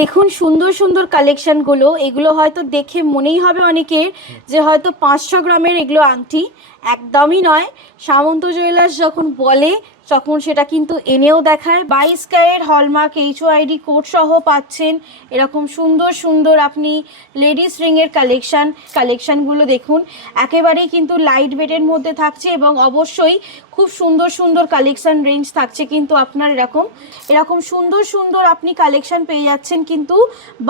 দেখুন সুন্দর সুন্দর কালেকশনগুলো, এগুলো হয়তো দেখে মনেই হবে অনেকের যে হয়তো 500 গ্রামের এগুলো আংটি। একদমই নয়। সামন্ত জুয়েলার্স যখন বলে তখন সেটা কিন্তু এনেও দেখায়। 22 ক্যারেট হলমার্ক HOID কোড সহ পাচ্ছেন এরকম সুন্দর সুন্দর আপনি লেডিস রিংয়ের কালেকশানগুলো দেখুন একেবারেই কিন্তু লাইট ওয়েটের মধ্যে থাকছে এবং অবশ্যই খুব সুন্দর সুন্দর কালেকশান রেঞ্জ থাকছে কিন্তু আপনার এরকম এরকম সুন্দর সুন্দর আপনি কালেকশান পেয়ে যাচ্ছেন কিন্তু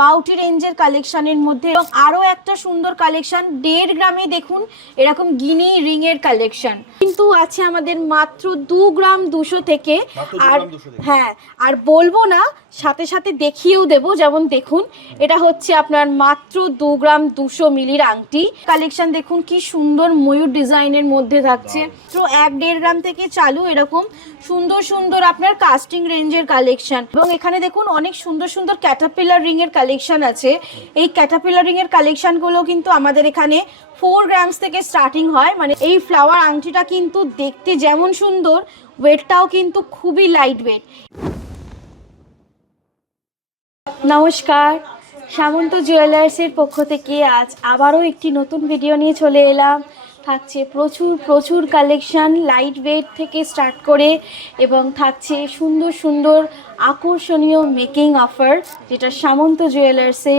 বাউটি রেঞ্জের কালেকশানের মধ্যে। এবং আরও একটা সুন্দর কালেকশান 1.5 গ্রামে দেখুন এরকম গিনি রিংয়ের কালেকশান কিন্তু আছে আমাদের মাত্র 2 গ্রাম 200 থেকে। আর হ্যাঁ, আর বলবো না, সাথে সাথে দেখিয়েও দেবো। যেমন দেখুন এটা হচ্ছে আপনার মাত্র 2 গ্রাম 200 মিলির আংটি কালেকশন। দেখুন কি সুন্দর ময়ূর ডিজাইনের মধ্যে থাকছে। তো 1.5 গ্রাম থেকে চালু এরকম সুন্দর সুন্দর আপনার কাস্টিং রেঞ্জের কালেকশন। এবং এখানে দেখুন অনেক সুন্দর সুন্দর ক্যাটারপিলার রিংয়ের কালেকশন আছে। এই ক্যাটারপিলার রিংয়ের কালেকশনগুলো কিন্তু আমাদের এখানে 4 গ্রামস থেকে স্টার্টিং হয়। মানে এই ফ্লাওয়ার আংটিটা কিন্তু দেখতে যেমন সুন্দর, ওয়েটটাও কিন্তু খুবই লাইট ওয়েট। নমস্কার, সামন্ত জুয়েলার্সের পক্ষ থেকে আজ আবারও একটি নতুন ভিডিও নিয়ে চলে এলাম। থাকছে প্রচুর প্রচুর কালেকশান লাইট ওয়েট থেকে স্টার্ট করে, এবং থাকছে সুন্দর সুন্দর আকর্ষণীয় মেকিং অফার যেটা সামন্ত জুয়েলার্সে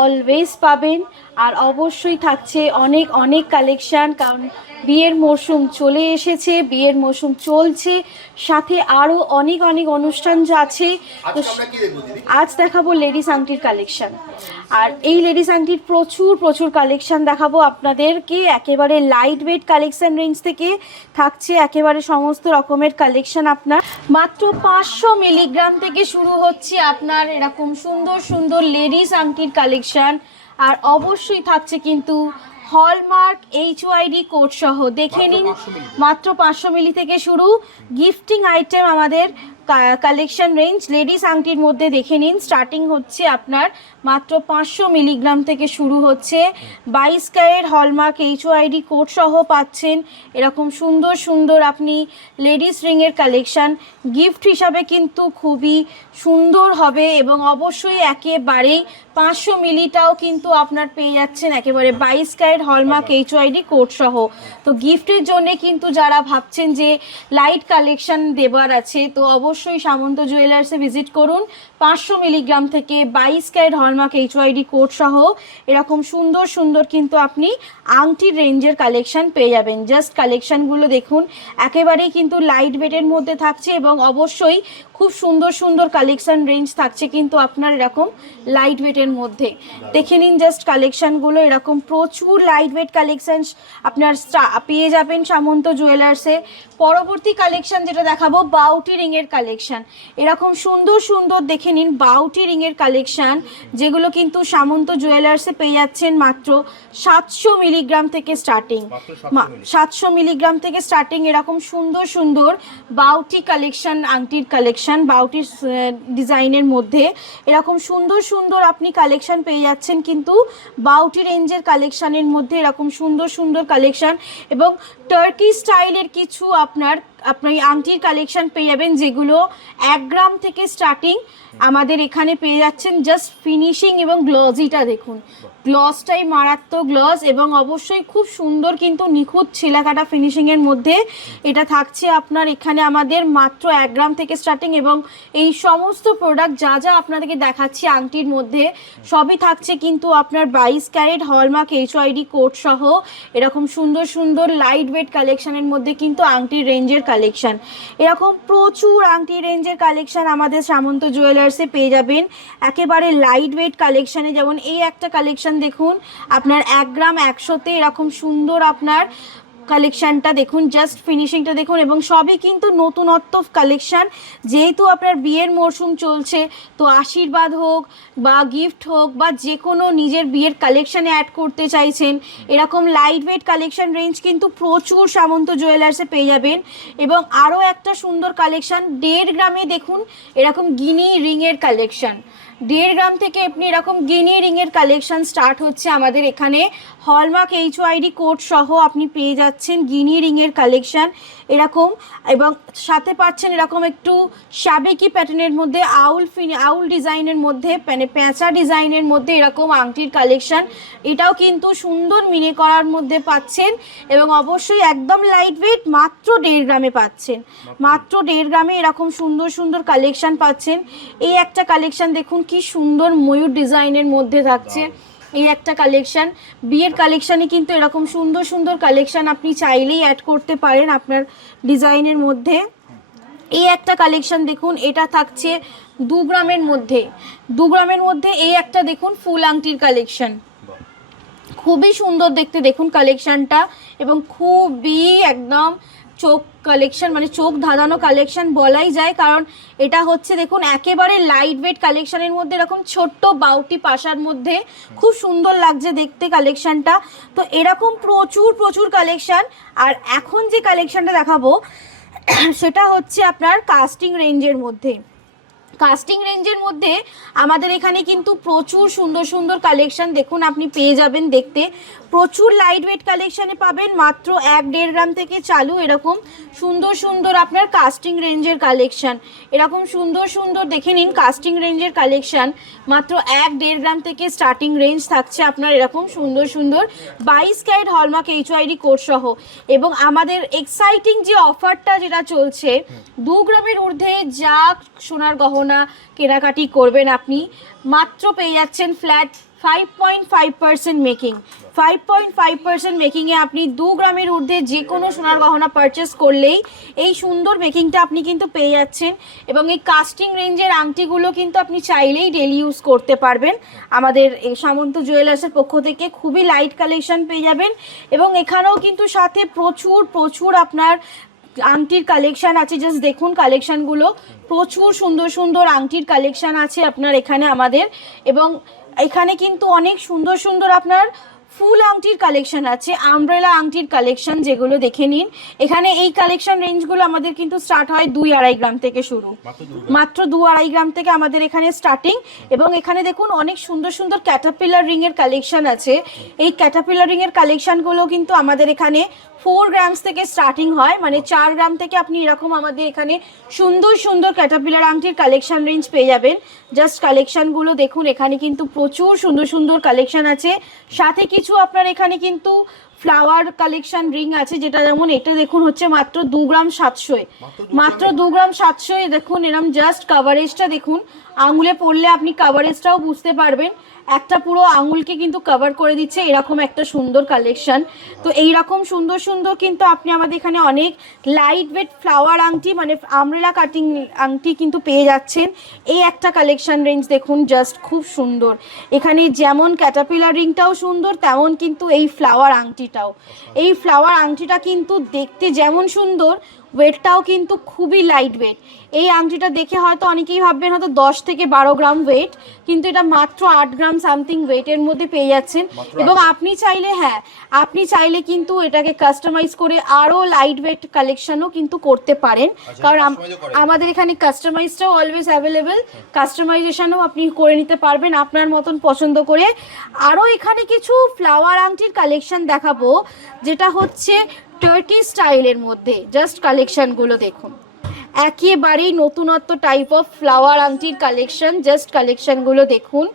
অলওয়েজ পাবেন। আর অবশ্যই থাকছে অনেক অনেক কালেকশান, কারণ বিয়ের মরশুম চলে এসেছে, বিয়ের মরশুম চলছে, সাথে আরও অনেক অনেক অনুষ্ঠান যা আছে। তো আজ দেখাবো লেডিস আংটির কালেকশান। আর এই লেডিস আংটির প্রচুর প্রচুর কালেকশান দেখাবো আপনাদেরকে। একেবারে লাইট ওয়েট কালেকশান রেঞ্জ থেকে থাকছে একেবারে সমস্ত রকমের কালেকশান। আপনার মাত্র 500 মিলিগ্রাম থেকে শুরু হচ্ছে আপনার এরকম সুন্দর সুন্দর লেডিস আংটির কালেকশান। আর অবশ্যই থাকছে কিন্তু হলমার্ক HOID কোড সহ। দেখে নিন, মাত্র 500 মিলি থেকে শুরু গিফটিং আইটেম আমাদের কালেকশন রেঞ্জ লেডিস আংটির মধ্যে। দেখে নিন, স্টার্টিং হচ্ছে আপনার মাত্র 500 মিলিগ্রাম থেকে শুরু হচ্ছে। 22 ক্যারেট হলমার্ক HOID কোড সহ পাচ্ছেন এরকম সুন্দর সুন্দর আপনি লেডিস রিংয়ের কালেকশান। গিফট হিসাবে কিন্তু খুবই সুন্দর হবে, এবং অবশ্যই একেবারেই 500 মিলিটাও কিন্তু আপনার পেয়ে যাচ্ছেন একেবারে 22 ক্যারেট হলমার্ক HOID কোড সহ। তো গিফটের জন্য কিন্তু যারা ভাবছেন যে লাইট কালেকশন দেবার আছে, তো অবশ্যই সামন্ত জুয়েলার্সে ভিজিট করুন। 500 মিলিগ্রাম থেকে 22 ক্যারেট হলমার্ক HOID কোড সহ এরকম সুন্দর সুন্দর কিন্তু আপনি আংটির রেঞ্জের কালেকশন পেয়ে যাবেন। জাস্ট কালেকশনগুলো দেখুন, একেবারেই কিন্তু লাইট ওয়েটের মধ্যে থাকছে, এবং অবশ্যই খুব সুন্দর সুন্দর কালেকশন রেঞ্জ থাকছে কিন্তু আপনার এরকম লাইট ওয়েটের মধ্যে। দেখে নিন জাস্ট কালেকশনগুলো, এরকম প্রচুর লাইট ওয়েট কালেকশন আপনার পেয়ে যাবেন সামন্ত জুয়েলার্সে। পরবর্তী কালেকশন যেটা দেখাবো বাউটি রিংয়ের কালেকশন। এরকম সুন্দর সুন্দর দেখে নিন বাউটি রিংয়ের কালেকশন, যেগুলো কিন্তু সামন্ত জুয়েলার্সে পেয়ে যাচ্ছেন মাত্র 700 মিলিগ্রাম থেকে স্টার্টিং। 700 মিলিগ্রাম থেকে স্টার্টিং এরকম সুন্দর সুন্দর বাউটি কালেকশন, আংটির কালেকশন বাউটির ডিজাইনের মধ্যে এরকম সুন্দর সুন্দর আপনি কালেকশন পেয়ে যাচ্ছেন কিন্তু বাউটি রেঞ্জের কালেকশানের মধ্যে। এরকম সুন্দর সুন্দর কালেকশন এবং টার্কি স্টাইলের কিছু আপনার আংটির কালেকশন পেয়ে যাবেন, যেগুলো 1 গ্রাম থেকে স্টার্টিং আমাদের এখানে পেয়ে যাচ্ছেন। জাস্ট ফিনিশিং এবং গ্লজিটা দেখুন, গ্লসটাই মারাত্মক গ্লস, এবং অবশ্যই খুব সুন্দর কিন্তু নিখুঁত ছেলাকাটা ফিনিশিংয়ের মধ্যে এটা থাকছে আপনার এখানে আমাদের মাত্র 1 গ্রাম থেকে স্টার্টিং। এবং এই সমস্ত প্রোডাক্ট যা যা আপনাদেরকে দেখাচ্ছি আংটির মধ্যে সবই থাকছে কিন্তু আপনার 22 ক্যারেট হলমার্ক HOID কোড সহ এরকম সুন্দর সুন্দর লাইট ওয়েট কালেকশনের মধ্যে কিন্তু আংটির রেঞ্জের কালেকশন। এরকম প্রচুর আংটি রেঞ্জের কালেকশন আমাদের সামন্ত জুয়েলার্সে পেয়ে যাবেন একেবারে লাইট ওয়েট কালেকশানে। যেমন এই একটা কালেকশন দেখুন আপনার 1 গ্রাম 100-তে এরকম সুন্দর আপনার কালেকশানটা দেখুন, জাস্ট ফিনিশিংটা দেখুন, এবং সবই কিন্তু নতুনত্ব কালেকশান। যেহেতু আপনার বিয়ের মরশুম চলছে, তো আশীর্বাদ হোক বা গিফট হোক বা যে কোনো নিজের বিয়ের কালেকশানে অ্যাড করতে চাইছেন, এরকম লাইট ওয়েট কালেকশান রেঞ্জ কিন্তু প্রচুর সামন্ত জুয়েলার্সে পেয়ে যাবেন। এবং আরও একটা সুন্দর কালেকশান 1.5 গ্রামে দেখুন এরকম গিনি রিংয়ের কালেকশান। 1.5 গ্রাম থেকে আপনি এরকম গিনি রিংয়ের কালেকশন স্টার্ট হচ্ছে আমাদের এখানে। হলমার্ক HYD কোড সহ আপনি পেয়ে যাচ্ছেন গিনি রিংয়ের কালেকশন এরকম, এবং সাথে পাচ্ছেন এরকম একটু সাবেকি প্যাটার্নের মধ্যে আউল ডিজাইনের মধ্যে, মানে পেঁচা ডিজাইনের মধ্যে এরকম আংটির কালেকশন। এটাও কিন্তু সুন্দর মিনে করার মধ্যে পাচ্ছেন, এবং অবশ্যই একদম লাইট ওয়েট, মাত্র 1.5 গ্রামে পাচ্ছেন। মাত্র 1.5 গ্রামে এরকম সুন্দর সুন্দর কালেকশন পাচ্ছেন। এই একটা কালেকশন দেখুন কি সুন্দর ময়ূর ডিজাইনের মধ্যে থাকছে। এই একটা কালেকশন, বিয়ের কালেকশানে কিন্তু এরকম সুন্দর সুন্দর কালেকশন আপনি চাইলেই অ্যাড করতে পারেন আপনার ডিজাইনের মধ্যে। এই একটা কালেকশন দেখুন, এটা থাকছে 2 গ্রামের মধ্যে। 2 গ্রামের মধ্যে এই একটা দেখুন ফুল আংটির কালেকশন, খুবই সুন্দর দেখতে দেখুন কালেকশনটা, এবং খুবই একদম চোখ কালেকশন, মানে চোখ ধাঁধানো কালেকশন বলাই যায়, কারণ এটা হচ্ছে দেখুন একেবারে লাইট ওয়েট কালেকশনের মধ্যে এরকম ছোট্ট বাউটি পাশার মধ্যে খুব সুন্দর লাগছে দেখতে কালেকশনটা। তো এরকম প্রচুর প্রচুর কালেকশন। আর এখন যে কালেকশনটা দেখাবো সেটা হচ্ছে আপনার কাস্টিং রেঞ্জের মধ্যে। কাস্টিং রেঞ্জের মধ্যে আমাদের এখানে কিন্তু প্রচুর সুন্দর সুন্দর কালেকশন দেখুন আপনি পেয়ে যাবেন দেখতে। প্রচুর লাইট ওয়েট কালেকশানে পাবেন, মাত্র 1.5 গ্রাম থেকে চালু এরকম সুন্দর সুন্দর আপনার কাস্টিং রেঞ্জের কালেকশান। এরকম সুন্দর সুন্দর দেখে নিন কাস্টিং রেঞ্জের কালেকশান, মাত্র 1.5 গ্রাম থেকে স্টার্টিং রেঞ্জ থাকছে আপনার এরকম সুন্দর সুন্দর 22 ক্যারেট হলমার্ক HYD কোড সহ। এবং আমাদের এক্সাইটিং যে অফারটা যেটা চলছে, 2 গ্রামের ঊর্ধ্বে যা সোনার গহনা কেনাকাটি করবেন আপনি মাত্র পেয়ে যাচ্ছেন ফ্ল্যাট 5.5% মেকিং। 5.5% মেকিংয়ে আপনি 2 গ্রামের ঊর্ধ্বে যে কোনো সোনার গহনা পারচেস করলেই এই সুন্দর মেকিংটা আপনি কিন্তু পেয়ে যাচ্ছেন। এবং এই কাস্টিং রেঞ্জের আংটিগুলো কিন্তু আপনি চাইলেই ডেলি ইউজ করতে পারবেন। আমাদের এই সামন্ত জুয়েলার্সের পক্ষ থেকে খুবই লাইট কালেকশন পেয়ে যাবেন। এবং এখানেও কিন্তু সাথে প্রচুর প্রচুর আপনার আংটির কালেকশন আছে। জাস্ট দেখুন কালেকশনগুলো, প্রচুর সুন্দর সুন্দর আংটির কালেকশন আছে আপনার এখানে আমাদের। এবং এখানে কিন্তু অনেক সুন্দর সুন্দর আপনার ফুল আংটির কালেকশন আছে, আমব্রেলা আংটির কালেকশন, যেগুলো দেখে নিন। এখানে এই কালেকশন রেঞ্জগুলো আমাদের কিন্তু স্টার্ট হয় 2-2.5 গ্রাম থেকে শুরু, মাত্র 2-2.5 গ্রাম থেকে আমাদের এখানে স্টার্টিং। এবং এখানে দেখুন অনেক সুন্দর সুন্দর ক্যাটারপিলার রিংয়ের কালেকশন আছে। এই ক্যাটারপিলার রিংয়ের কালেকশনগুলো কিন্তু আমাদের এখানে 4 গ্রামস থেকে স্টার্টিং হয়, মানে 4 গ্রাম থেকে আপনি এরকম আমাদের এখানে সুন্দর সুন্দর ক্যাটারপিলার আংটির কালেকশন রেঞ্জ পেয়ে যাবেন। জাস্ট কালেকশনগুলো দেখুন, এখানে কিন্তু প্রচুর সুন্দর সুন্দর কালেকশন আছে। সাথে কিছু আপনার এখানে কিন্তু ফ্লাওয়ার কালেকশন রিং আছে, যেটা যেমন এটা দেখুন হচ্ছে মাত্র 2 গ্রাম 700, মাত্র 2 গ্রাম 700। দেখুন এরকম জাস্ট কাভারেজটা দেখুন, আঙুলে পড়লে আপনি কাভারেজটাও বুঝতে পারবেন, একটা পুরো আঙুলকে কিন্তু কভার করে দিচ্ছে এরকম একটা সুন্দর কালেকশন। তো এইরকম সুন্দর সুন্দর কিন্তু আপনি আমাদের এখানে অনেক লাইট ওয়েট ফ্লাওয়ার আংটি, মানে আমব্রেলা কাটিং আংটি কিন্তু পেয়ে যাচ্ছেন। এই একটা কালেকশন রেঞ্জ দেখুন, জাস্ট খুব সুন্দর। এখানে যেমন ক্যাটারপিলার রিংটাও সুন্দর, তেমন কিন্তু এই ফ্লাওয়ার আংটিটাও। এই ফ্লাওয়ার আংটিটা কিন্তু দেখতে যেমন সুন্দর, ওয়েটটাও কিন্তু খুবই লাইট ওয়েট। এই আংটিটা দেখে হয়তো অনেকেই ভাববেন হয়তো 10 থেকে 12 গ্রাম ওয়েট, কিন্তু এটা মাত্র 8 গ্রাম সামথিং ওয়েটের মধ্যে পেয়ে যাচ্ছেন। এবং আপনি চাইলে, হ্যাঁ আপনি চাইলে কিন্তু এটাকে কাস্টমাইজ করে আরও লাইট ওয়েট কালেকশনও কিন্তু করতে পারেন, কারণ আমাদের এখানে কাস্টমাইজটাও অলওয়েজ অ্যাভেলেবেল। কাস্টমাইজেশনও আপনি করে নিতে পারবেন আপনার মতন পছন্দ করে। আরও এখানে কিছু ফ্লাওয়ার আংটির কালেকশন দেখাবো, যেটা হচ্ছে টার্কি স্টাইলের মধ্যে। জাস্ট কালেকশনগুলো দেখুন, একেবারেই নতুনত্ব টাইপ অফ ফ্লাওয়ার আংটির কালেকশন। জাস্ট কালেকশনগুলো দেখুন,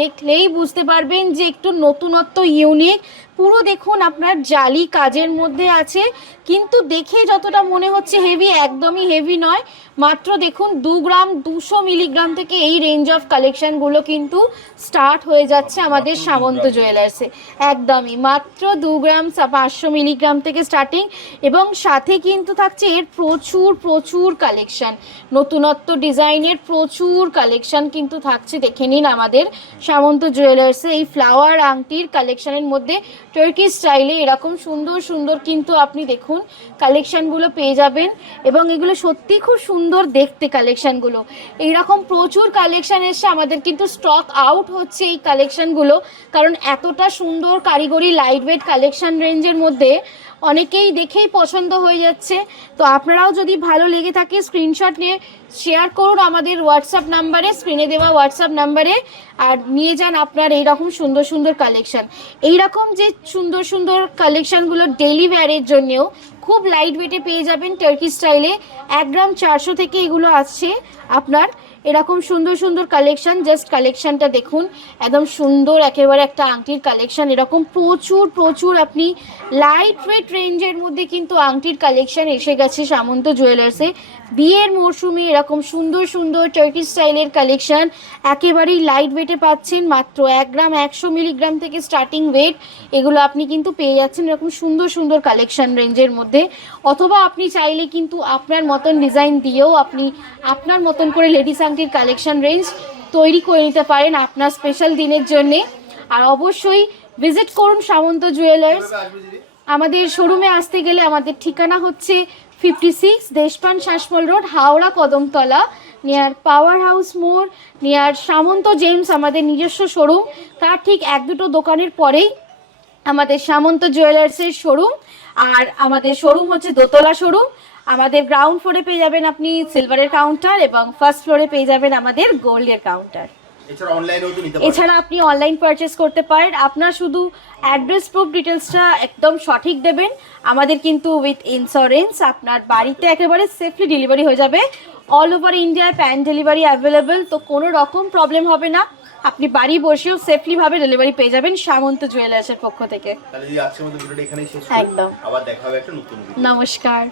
দেখলেই বুঝতে পারবেন যে একটু নতুনত্ব, ইউনিক। পুরো দেখুন আপনার জালি কাজের মধ্যে আছে, কিন্তু দেখে যতটা মনে হচ্ছে হেভি, একদমই হেভি নয়। মাত্র দেখুন 2 গ্রাম 200 মিলিগ্রাম থেকে এই রেঞ্জ অফ কালেকশনগুলো কিন্তু স্টার্ট হয়ে যাচ্ছে আমাদের সামন্ত জুয়েলার্সে। একদমই মাত্র 2 গ্রাম 500 মিলিগ্রাম থেকে স্টার্টিং। এবং সাথে কিন্তু থাকছে এর প্রচুর প্রচুর কালেকশন, নতুনত্ব ডিজাইনের প্রচুর কালেকশন কিন্তু থাকছে। দেখে নিন আমাদের সামন্ত জুয়েলার্সে এই ফ্লাওয়ার আংটির কালেকশনের মধ্যে টার্কি স্টাইলে এরকম সুন্দর সুন্দর কিন্তু আপনি দেখুন কালেকশনগুলো পেয়ে যাবেন। এবং এগুলো সত্যি খুব সুন্দর দেখতে কালেকশনগুলো। এইরকম প্রচুর কালেকশন এসে আমাদের কিন্তু স্টক আউট হচ্ছে এই কালেকশনগুলো, কারণ এতটা সুন্দর কারিগরি লাইট ওয়েট কালেকশন রেঞ্জের মধ্যে অনেকেই দেখেই পছন্দ হয়ে যাচ্ছে। তো আপনারাও যদি ভালো লেগে থাকে স্ক্রিনশট নিয়ে শেয়ার করুন আমাদের হোয়াটসঅ্যাপ নাম্বারে, স্ক্রিনে দেওয়া হোয়াটসঅ্যাপ নাম্বারে, আর নিয়ে যান আপনার এইরকম সুন্দর সুন্দর কালেকশন। এইরকম যে সুন্দর সুন্দর কালেকশানগুলো ডেইলি ওয়্যারের জন্যেও খুব লাইট ওয়েটে পেয়ে যাবেন টার্কি স্টাইলে। 1 গ্রাম 400 থেকে এগুলো আসছে আপনার। এরকম সুন্দর সুন্দর কালেকশন, জাস্ট কালেকশনটা দেখুন, একদম সুন্দর একেবারে একটা আংটির কালেকশন। এরকম প্রচুর প্রচুর আপনি লাইট ওয়েট রেঞ্জের মধ্যে কিন্তু আংটির কালেকশন এসে গেছে সামন্ত জুয়েলার্সে। বিয়ের মরশুমে এরকম সুন্দর সুন্দর টার্কি স্টাইলের কালেকশন একেবারেই লাইট ওয়েটে পাচ্ছেন। মাত্র 1 গ্রাম 100 মিলিগ্রাম থেকে স্টার্টিং ওয়েট, এগুলো আপনি কিন্তু পেয়ে যাচ্ছেন এরকম সুন্দর সুন্দর কালেকশন রেঞ্জের মধ্যে। অথবা আপনি চাইলে কিন্তু আপনার মতন ডিজাইন দিয়েও আপনি আপনার মতন করে লেডিস আংটির কালেকশন রেঞ্জ তৈরি করে নিতে পারেন আপনার স্পেশাল দিনের জন্যে। আর অবশ্যই ভিজিট করুন সামন্ত জুয়েলার্স। আমাদের শোরুমে আসতে গেলে আমাদের ঠিকানা হচ্ছে 56 Deshpran Sasmal road, Howrah Kadamtala, near power house মোড়, নিয়ার সামন্ত জেমস আমাদের নিজস্ব শোরুম। তার ঠিক 1-2 দোকানের পরেই আমাদের সামন্ত জুয়েলার্সের শোরুম। আর আমাদের শোরুম হচ্ছে দোতলা শোরুম। আমাদের গ্রাউন্ড ফ্লোরে পেয়ে যাবেন আপনি সিলভারের কাউন্টার, এবং ফার্স্ট ফ্লোরে পেয়ে যাবেন আমাদের গোল্ডের কাউন্টার। এছাড়া আপনি অনলাইন পারচেস করতে পারেন। আপনার শুধু অ্যাড্রেস প্রুফ ডিটেলসটা একদম সঠিক দেবেন। আমাদের কিন্তু উইথ ইন্স্যুরেন্স আপনার বাড়িতে একেবারে সেফলি ডেলিভারি হয়ে যাবে। অল ওভার ইন্ডিয়ায় প্যান ডেলিভারি অ্যাভেলেবেল, তো কোনো রকম প্রবলেম হবে না। আপনি বাড়ি বসেও সেফলিভাবে ডেলিভারি পেয়ে যাবেন সামন্ত জুয়েলার্সের পক্ষ থেকে। একদম। নমস্কার।